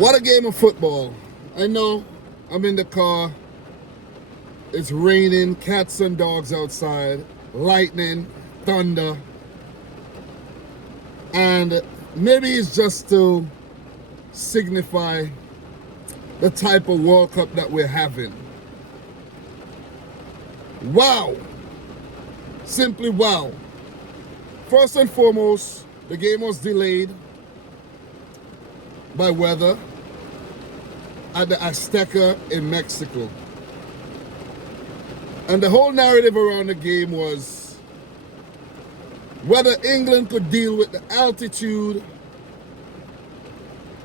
What a game of football. I know I'm in the car. It's raining, cats and dogs outside, lightning, thunder. And maybe it's just to signify the type of World Cup that we're having. Wow. Simply wow. First and foremost, the game was delayed by weather at the Azteca in Mexico. And the whole narrative around the game was whether England could deal with the altitude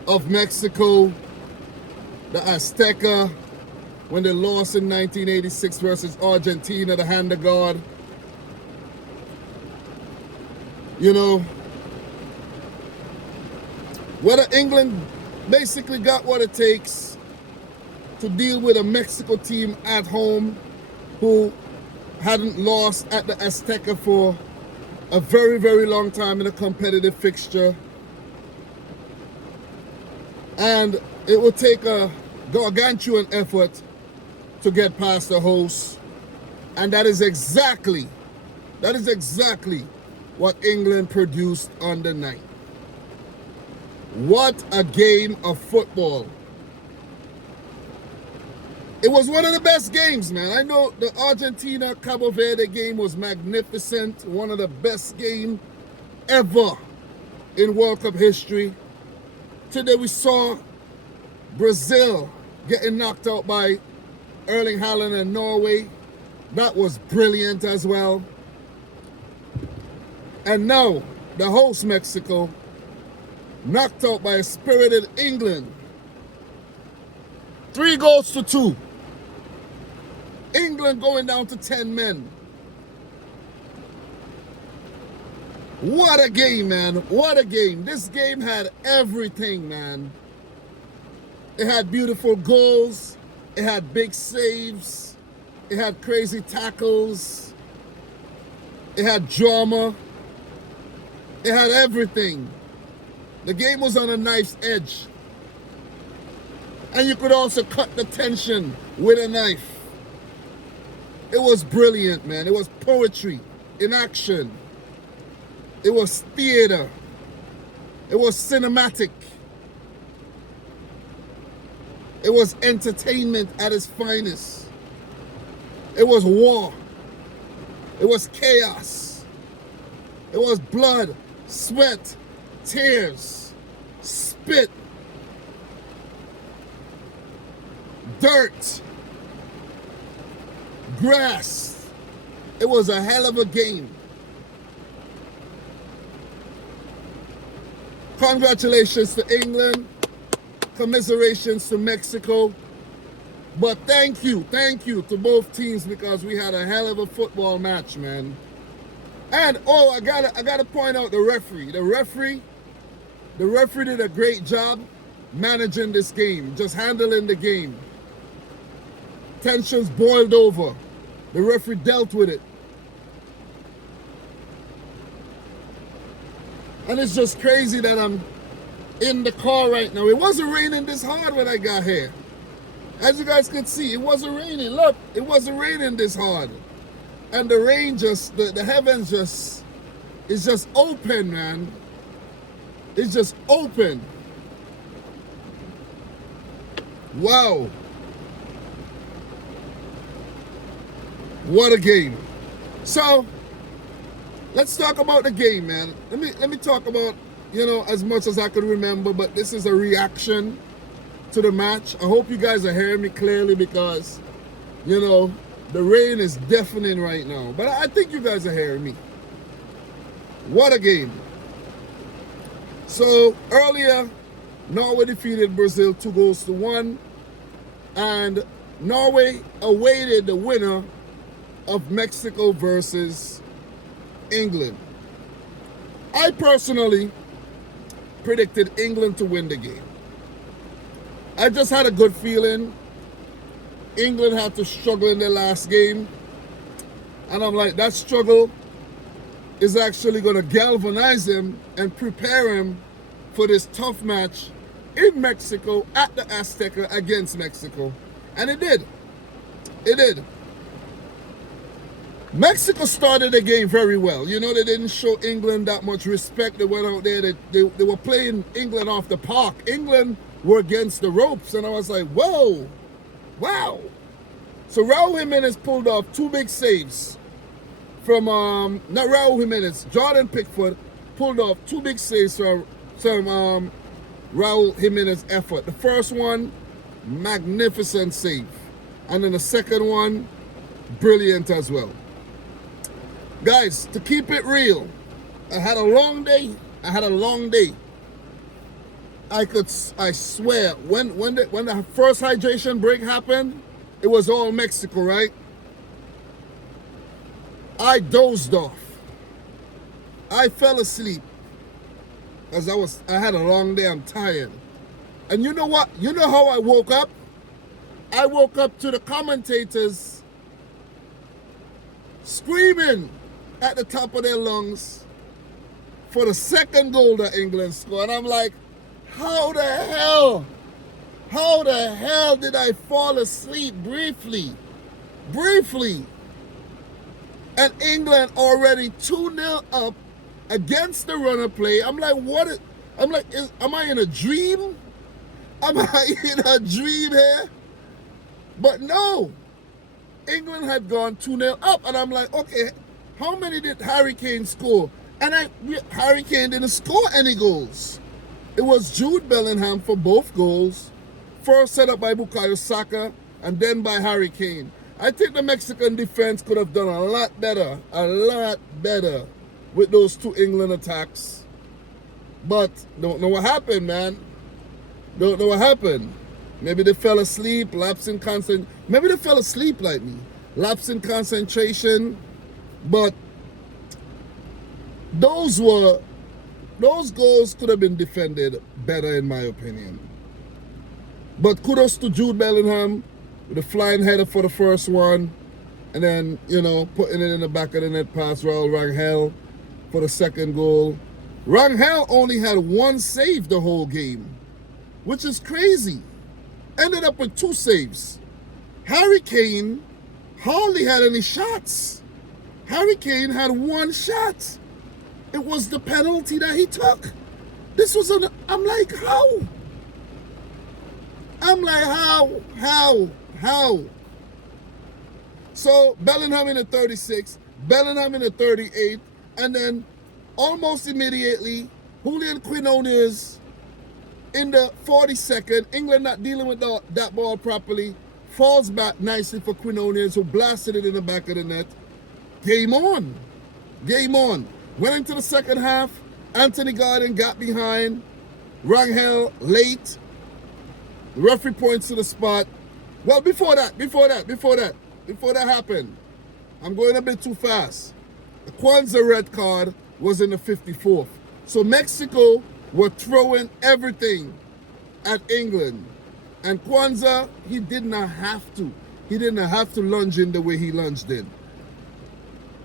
of Mexico, the Azteca, when they lost in 1986 versus Argentina, the hand of God. You know, whether England basically got what it takes to deal with a Mexico team at home who hadn't lost at the Azteca for a very, very long time in a competitive fixture. And it will take a gargantuan effort to get past the host. And that is exactly what England produced on the night. What a game of football. It was one of the best games, man. I know the Argentina-Cabo Verde game was magnificent. One of the best games ever in World Cup history. Today we saw Brazil getting knocked out by Erling Haaland and Norway. That was brilliant as well. And now, the host Mexico, knocked out by a spirited England. 3-2. England going down to 10 men. What a game, man. What a game. This game had everything, man. It had beautiful goals. It had big saves. It had crazy tackles. It had drama. It had everything. The game was on a knife's edge. And you could also cut the tension with a knife. It was brilliant, man. It was poetry in action. It was theater. It was cinematic. It was entertainment at its finest. It was war. It was chaos. It was blood, sweat, tears, spit, dirt, grass. It was a hell of a game. Congratulations to England. Commiserations to Mexico. But thank you to both teams because we had a hell of a football match, man. And I gotta point out the referee. The referee did a great job managing this game, just handling the game. Tensions boiled over. The referee dealt with it. And it's just crazy that I'm in the car right now. It wasn't raining this hard when I got here. As you guys could see, it wasn't raining. Look, it wasn't raining this hard. And the rain just, the heavens just, is just open, man. It's just open. Wow. What a game. So, let's talk about the game, man. Let me talk about, as much as I could remember, but this is a reaction to the match. I hope you guys are hearing me clearly because, the rain is deafening right now. But I think you guys are hearing me. What a game. So, earlier, Norway defeated Brazil 2-1. And Norway awaited the winner of Mexico versus England. I personally predicted England to win the game. I just had a good feeling. England had to struggle in their last game. And I'm like, that struggle is actually going to galvanize him and prepare him for this tough match in Mexico at the Azteca against Mexico. And it did. It did. Mexico started the game very well. You know, they didn't show England that much respect. They went out there, they were playing England off the park. England were against the ropes, and I was like, whoa, wow. So Raul Jimenez pulled off 2 big saves from, not Raul Jimenez, Jordan Pickford pulled off 2 big saves from Raul Jimenez effort. The first one, magnificent save. And then the second one, brilliant as well. Guys, to keep it real, I had a long day. I swear, when the first hydration break happened, it was all Mexico, right? I dozed off. I fell asleep. As I had a long day, I'm tired. And you know what? You know how I woke up? I woke up to the commentators screaming at the top of their lungs for the second goal that England scored. And I'm like, how the hell did I fall asleep briefly? And England already 2-0 up against the runner play. I'm like, am I in a dream? Am I in a dream here? But no, England had gone 2-0 up, and I'm like, okay, how many did Harry Kane score? And Harry Kane didn't score any goals. It was Jude Bellingham for both goals, first set up by Bukayo Saka, and then by Harry Kane. I think the Mexican defense could have done a lot better with those 2 England attacks. But don't know what happened, man. Don't know what happened. Maybe they fell asleep, lapse in concentration. Maybe they fell asleep like me, lapse in concentration. But those goals could have been defended better, in my opinion. But kudos to Jude Bellingham with the flying header for the first one, and then, you know, putting it in the back of the net past Raul Rangel for the second goal. Rangel only had 1 save the whole game, which is crazy. Ended up with 2 saves. Harry Kane hardly had any shots. Harry Kane had 1 shot. It was the penalty that he took. I'm like, how? How? So Bellingham in the 36th, Bellingham in the 38th, and then almost immediately, Julian Quinones in the 42nd, England not dealing with that ball properly, falls back nicely for Quinones, who blasted it in the back of the net. Game on. Went into the second half, Anthony Gordon got behind, Rangel late, the referee points to the spot. Well, before that happened, I'm going a bit too fast. The Kwanzaa red card was in the 54th. So Mexico were throwing everything at England. And Kwanzaa, he did not have to. He didn't have to lunge in the way he lunged in.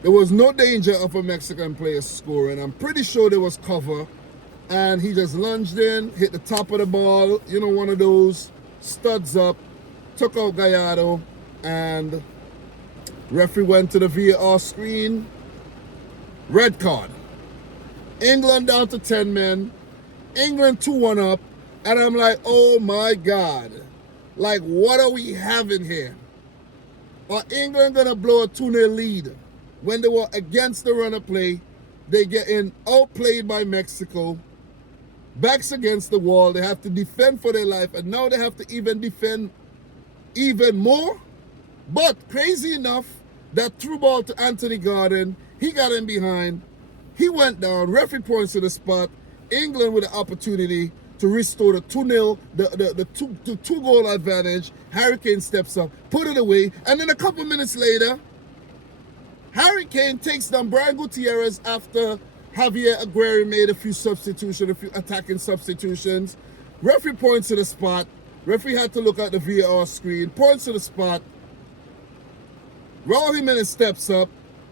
There was no danger of a Mexican player scoring. I'm pretty sure there was cover. And he just lunged in, hit the top of the ball, you know, one of those, studs up, took out Gallardo, and referee went to the VAR screen. Red card. England down to 10 men. England 2-1 up. And I'm like, oh my God. Like, what are we having here? Are England going to blow a 2-0 lead? When they were against the runner play, they getting outplayed by Mexico. Backs against the wall. They have to defend for their life. And now they have to even defend even more. But crazy enough, that through ball to Anthony Gordon, he got in behind. He went down. Referee points to the spot. England with the opportunity to restore the 2-0, the two-goal advantage. Harry Kane steps up, put it away. And then a couple minutes later, Harry Kane takes down Brian Gutierrez after Javier Aguirre made a few attacking substitutions. Referee points to the spot. Referee had to look at the VAR screen, points to the spot. Raul Jimenez steps up,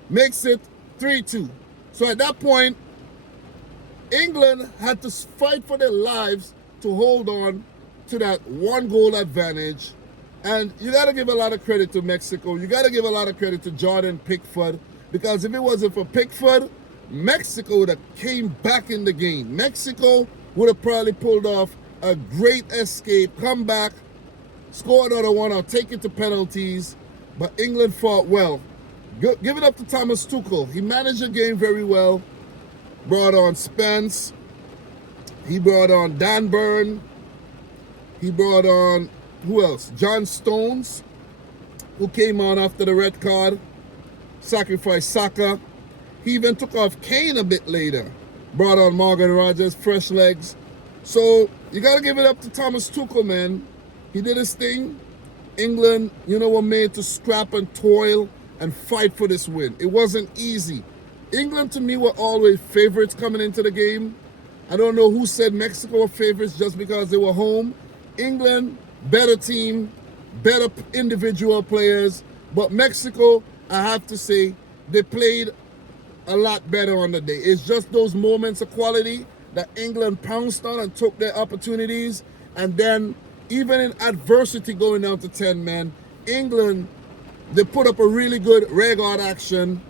makes it 3-2. So at that point, England had to fight for their lives to hold on to that 1 goal advantage. And you got to give a lot of credit to Mexico. You got to give a lot of credit to Jordan Pickford, because if it wasn't for Pickford, Mexico would have came back in the game. Mexico would have probably pulled off a great escape, come back, score another one, or take it to penalties. But England fought well. Give it up to Thomas Tuchel. He managed the game very well. Brought on Spence. He brought on Dan Burn. He brought on, who else? John Stones, who came on after the red card. Sacrificed Saka. He even took off Kane a bit later. Brought on Morgan Rogers, fresh legs. So you got to give it up to Thomas Tuchel, man. He did his thing. England, were made to scrap and toil and fight for this win. It wasn't easy. England, to me, were always favorites coming into the game. I don't know who said Mexico were favorites just because they were home. England, better team, better individual players. But Mexico, I have to say, they played a lot better on the day. It's just those moments of quality that England pounced on and took their opportunities. And then, even in adversity going down to 10 men, England, they put up a really good rear guard action.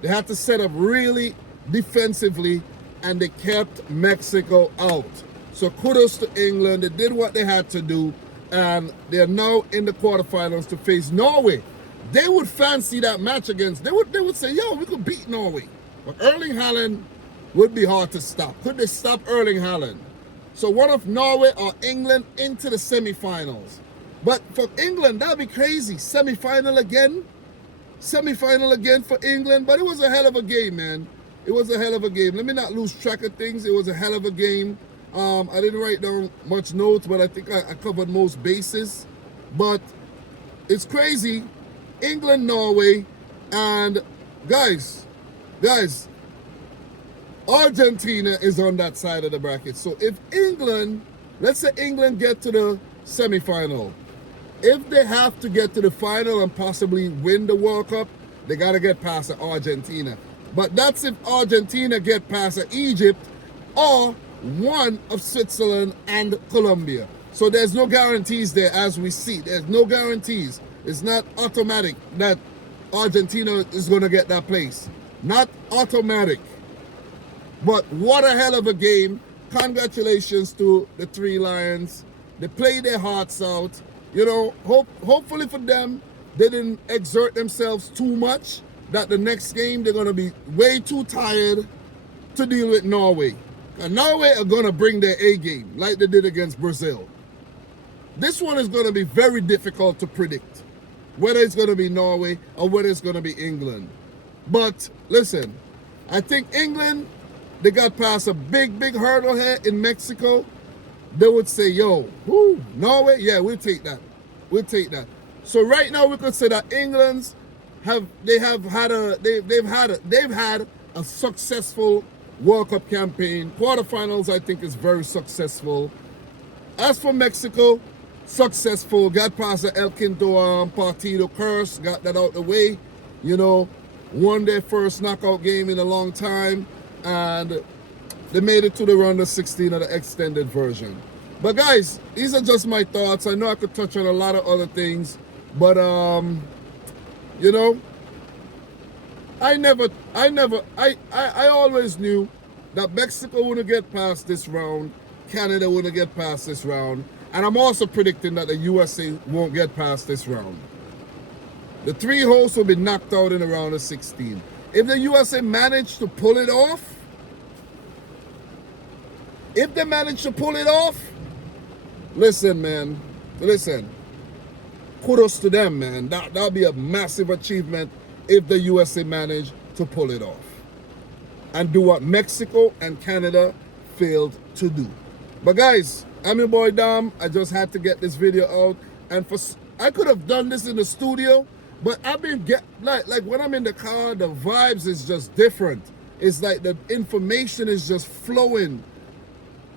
They had to set up really defensively, and they kept Mexico out. So kudos to England. They did what they had to do, and they're now in the quarterfinals to face Norway. They would fancy that match against, they would say, yo, we could beat Norway. But Erling Haaland would be hard to stop. Could they stop Erling Haaland? So one of Norway or England into the semifinals. But for England, that'd be crazy. Semi-final again for England. But it was a hell of a game, man. It was a hell of a game. Let me not lose track of things. It was a hell of a game. I didn't write down much notes, but I think I covered most bases. But it's crazy. England, Norway, and guys, Argentina is on that side of the bracket. So if England, let's say England get to the semifinal, if they have to get to the final and possibly win the World Cup, they got to get past Argentina. But that's if Argentina get past Egypt or one of Switzerland and Colombia. So there's no guarantees there as we see. There's no guarantees. It's not automatic that Argentina is going to get that place. Not automatic. But what a hell of a game. Congratulations to the Three Lions. They played their hearts out. Hopefully for them, they didn't exert themselves too much, that the next game they're going to be way too tired to deal with Norway. And Norway are going to bring their A game like they did against Brazil. This one is going to be very difficult to predict, whether it's going to be Norway or whether it's going to be England. But listen, I think England, they got past a big hurdle here in Mexico. They would say, yo, Norway, yeah, we'll take that. We'll take that. So right now we could say that England's had a successful World Cup campaign. Quarterfinals, I think, is very successful. As for Mexico, successful. Got past the El Quinto Partido curse, got that out the way. Won their first knockout game in a long time, and they made it to the round of 16 of the extended version. But guys, these are just my thoughts. I know I could touch on a lot of other things, but I always knew that Mexico wouldn't get past this round, Canada wouldn't get past this round, and I'm also predicting that the USA won't get past this round. The three hosts will be knocked out in the round of 16. If the USA manage to pull it off, listen, man, kudos to them, man. That'll be a massive achievement if the USA manage to pull it off and do what Mexico and Canada failed to do. But guys, I'm your boy Dom. I just had to get this video out, and I could have done this in the studio, but I've been like when I'm in the car, the vibes is just different. It's like the information is just flowing.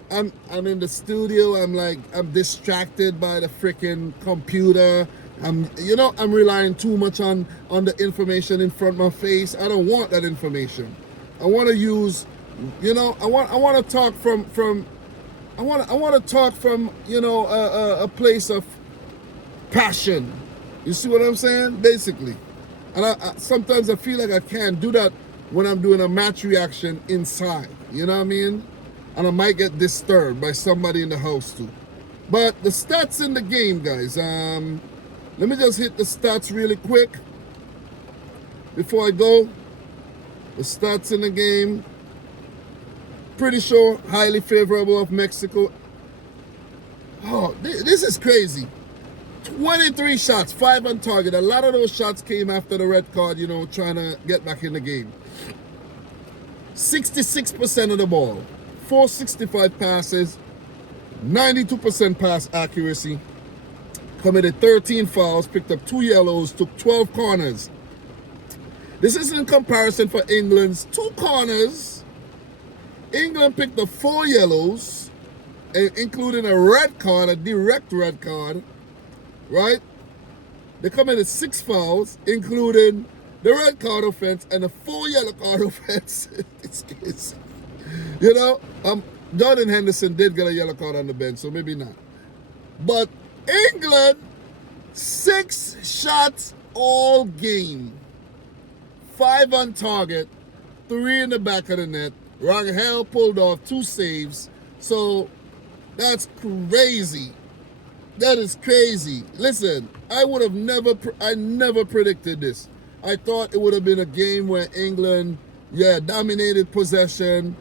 I'm in the studio, I'm distracted by the freaking computer. I'm relying too much on the information in front of my face. I don't want that information. I want to use, I want to talk from I want to talk from, you know, a place of passion. You see what I'm saying? Basically. And sometimes I feel like I can't do that when I'm doing a match reaction inside. You know what I mean? And I might get disturbed by somebody in the house too. But the stats in the game, guys. Let me just hit the stats really quick before I go. The stats in the game. Pretty sure highly favorable of Mexico. Oh, this is crazy. 23 shots, 5 on target. A lot of those shots came after the red card, you know, trying to get back in the game. 66% of the ball, 465 passes, 92% pass accuracy, committed 13 fouls, picked up 2 yellows, took 12 corners. This is in comparison for England's 2 corners. England picked up 4 yellows, including a red card, a direct red card, right? They committed 6 fouls, including the red card offense and the 4 yellow card offense. It's crazy. You know, Jordan Henderson did get a yellow card on the bench, so maybe not. But England, 6 shots all game. 5 on target, 3 in the back of the net. Rangel pulled off 2 saves. So that's crazy. That is crazy. Listen, I never predicted this. I thought it would have been a game where England, dominated possession,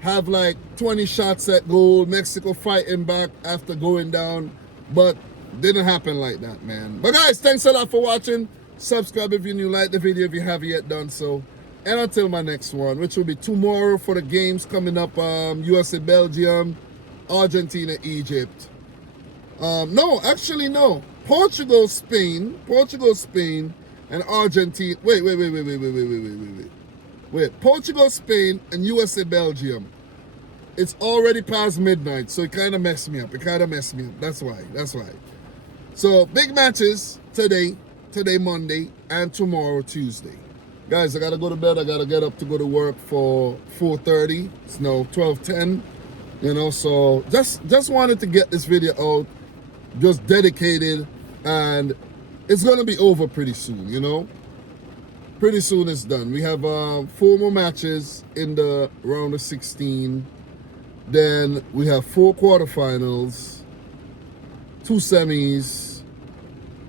have like 20 shots at goal, Mexico fighting back after going down, but didn't happen like that, man. But guys, thanks a lot for watching. Subscribe if you're new, like the video if you haven't yet done so. And until my next one, which will be tomorrow for the games coming up, USA, Belgium, Argentina, Egypt. No. Portugal, Spain, and Argentina. Wait. Portugal, Spain, and USA, Belgium. It's already past midnight, so it kind of messed me up. That's why. So big matches today, Monday, and tomorrow, Tuesday. Guys, I gotta go to bed. I gotta get up to go to work for 4:30. It's now 12:10. You know, so just wanted to get this video out, just dedicated, and it's gonna be over pretty soon. You know, pretty soon it's done. We have 4 more matches in the round of 16. Then we have 4 quarterfinals, 2 semis,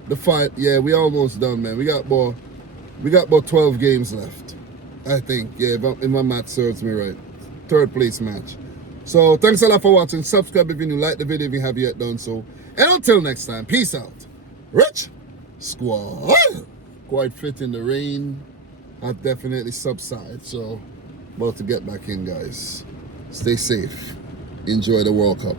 the fight. Yeah, we almost done, man. We got about 12 games left, I think. Yeah, if my math serves me right. 3rd place match. So thanks a lot for watching. Subscribe if you're new, like the video if you haven't yet done so. And until next time, peace out. Rich Squad. Quite fit in the rain. I've definitely subsided. So about to get back in, guys. Stay safe. Enjoy the World Cup.